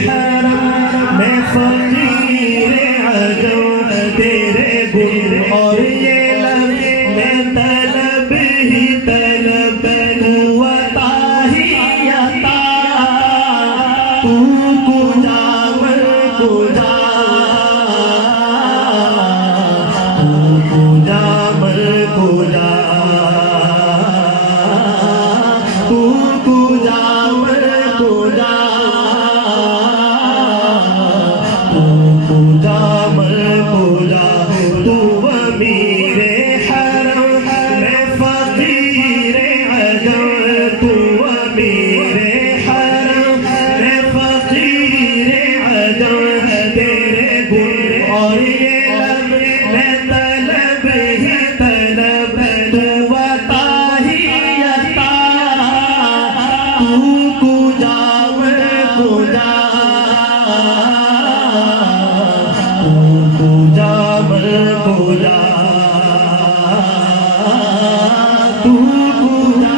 حرم میں فقیر عجم تیرے گل اور یہ لب میں طلب ہی طلب تو عطا ہی عطا تو کجا من کجا تو کجا من کجا تو کجا من کجا تو امیر حرم میں فقیر عجم تو امیر حرم میں فقیر عجم تیرے گل اور یہ لب میں طلب ہی طلب تو عطا ہی عطا تو کجا من کجا کجا من کجا تو کجا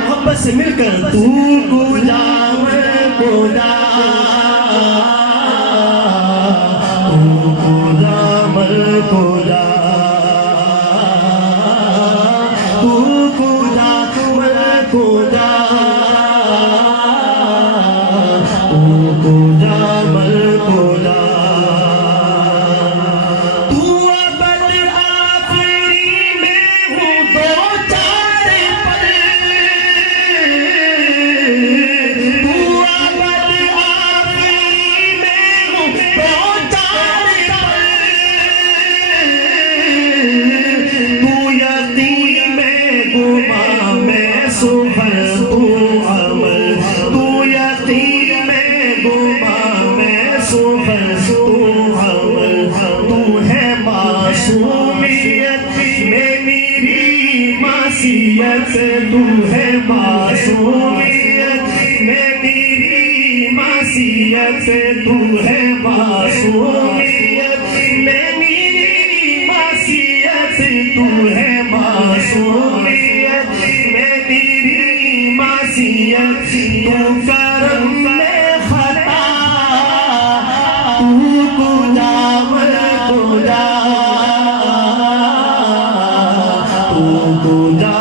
محبت سے مل کر تو کجا من کجا تو کجا من کجا تو کجا من کجا تو کجا من کجا تو ہے معصومیت میں میری معصیت تو ہے معصومیت میں میری معصیت تو ہے معصومیت میں میری معصیت تو کرم میں خطا تو کجا من کجا تو کجا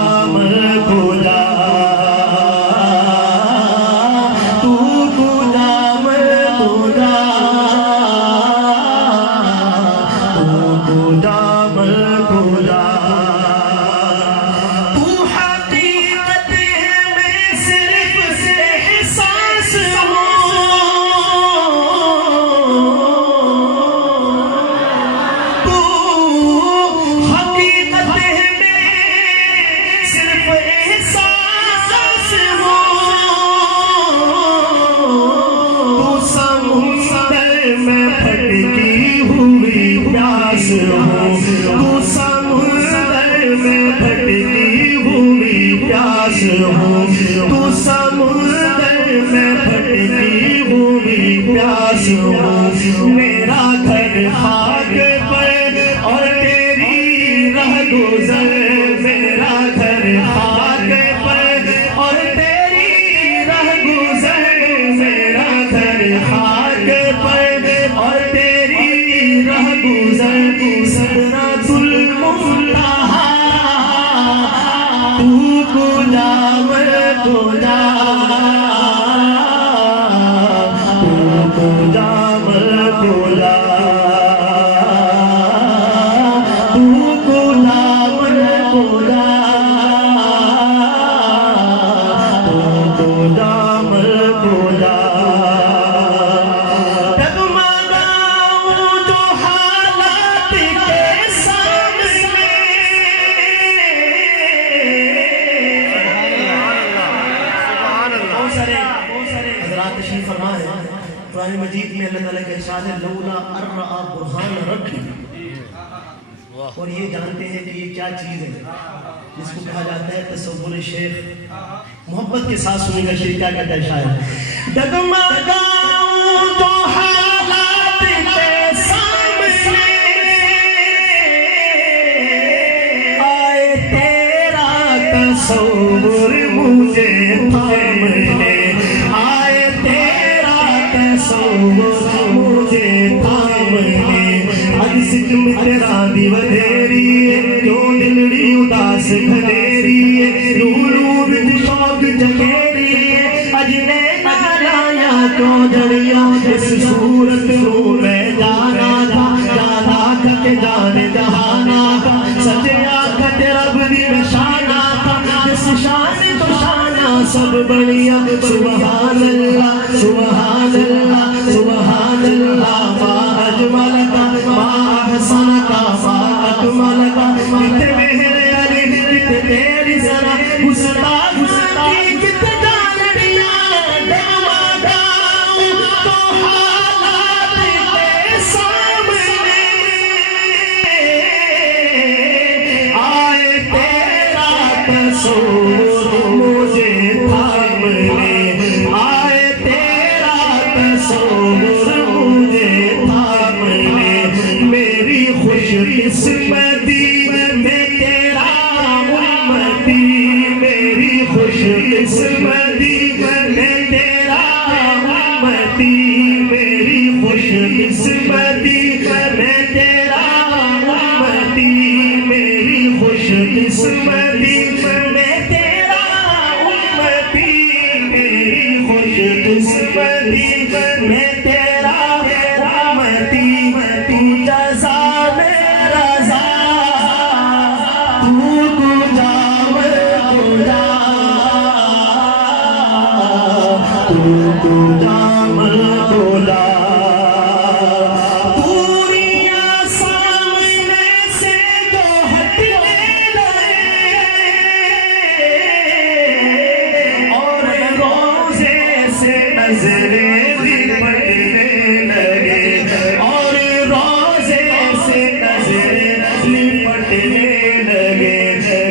تو سمندر میں بھٹکی ہوئی پیاس ہو تو سمندر میں بھٹکی ہوئی پیاس ہو میرا گھر خاک پر اور تیری رہ گزر میرا گھر خاک پر اور تیری رہ گزر میرا گھر خاک پر اور تیری رہ گزر سدرۃ المنتہا تو کجا من کجا تو کجا من کجا تو کجا من کجا تو کجا من کجا تشریف فرما ہے قرآن مجید میں اللہ تعالیٰ کا ارشاد ہے لولا ارآ برہان ربی اور یہ جانتے ہیں کہ یہ کیا چیز ہے جس کو کہا جاتا ہے تصور شیخ محبت کے ساتھ سنیں گا شیخ کیا کہتا ہے شاعر ڈگمگاؤں تو حالات کے سامنے آئے تیرا تصور مجھے تھامنے آئے تیرا تصور مجھے تھام لے اج ستم تیرا دی ودھیری جو دلڑی اداس کھلیری رولو وچ شوق جگیری اج نے نارایا کیوں جڑیا اس صورت نو میں جانا تھا جانا کھتے جانے جہانا تھا سچیا کھتے رب دی نشانہ تھا جس شان تو شانہ سب بڑھیا سبحان اللہ سبحان اللہ سبحان اللہ ما اجمل کا ما احسن کا ما اکمل کا کتے میرے علی کتے تیری ذرا گستاخ گستاخی کتے جانڑیاں ڈاوا ڈاؤں تو حالات کے سامنے آئے تیرا تصور مجھے تھام لے آئے تیرا تصور مجھے تھام لے میری خوش قسمتی میں تیرا امتی میری خوش قسمتی میں تیرا امتی میری خوش قسمتی میں تیرا امتی میری خوش قسمتی میں تیرا امتی میری خوش قسمتی میں تیرا امتی تو جزا میں رضا تو جام خدا تو جام خدا دنیا سامنے سے جو ہٹنے لگے اور روزے سے نظریں لپٹنے لگے اور روزے سے نظریں لپٹنے لگے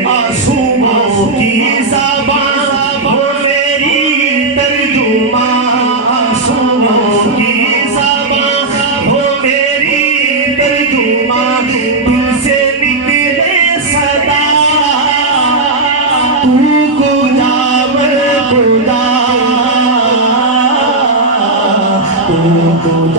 آنسوؤں کی زبان ہو میری ترجمان آنسوؤں کی زبان ہو میری ترجمان دل سے نکلے صدا تو کو جام خدا تو کو